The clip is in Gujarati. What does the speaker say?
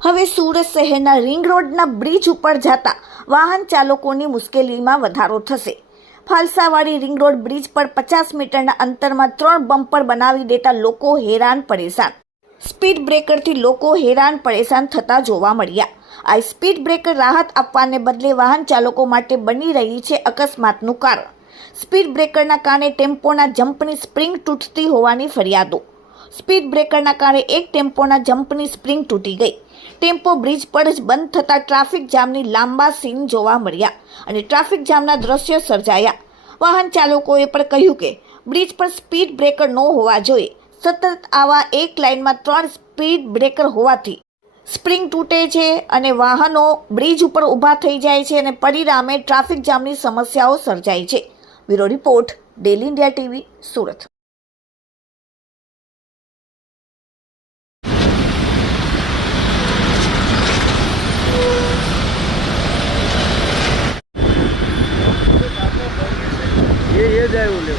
હવે સુરત શહેરના રિંગ રોડના બ્રિજ ઉપર જતા વાહન ચાલકોની મુશ્કેલીમાં વધારો થશે। ફાલસાવાડી રિંગ રોડ બ્રિજ પર 50 મીટરના અંતરમાં 3 બમ્પર બનાવી દેતા લોકો હેરાન પરેશાન। સ્પીડ બ્રેકરથી લોકો હેરાન પરેશાન થતા જોવા મળ્યા। આ સ્પીડ બ્રેકર રાહત આપવાને બદલે વાહન ચાલકો માટે બની રહી છે અકસ્માતનું કારણ। સ્પીડ બ્રેકરના કારણે ટેમ્પોના જમ્પની સ્પ્રિંગ તૂટતી હોવાની ફરિયાદો। સ્પીડ બ્રેકરના કારણે એક ટેમ્પોના જમ્પની સ્પ્રિંગ તૂટી ગઈ। ટેમ્પો બ્રિજ પર જ બંધ થતાં ટ્રાફિક જામની લાંબા સીન જોવા મળ્યા અને ટ્રાફિક જામના દ્રશ્યો સર્જાયા। વાહન ચાલકોએ પણ કહ્યું કે બ્રિજ પર સ્પીડ બ્રેકર ન હોવા જોઈએ। સતત આવા એક લાઇનમાં 3 સ્પીડ બ્રેકર હોવાથી સ્પ્રિંગ તૂટે છે અને વાહનો બ્રિજ ઉપર ઊભા થઈ જાય છે અને પરિણામે ટ્રાફિક જામની સમસ્યાઓ સર્જાય છે। Bureau report, daily India TV, Surat. ये जाए वो ले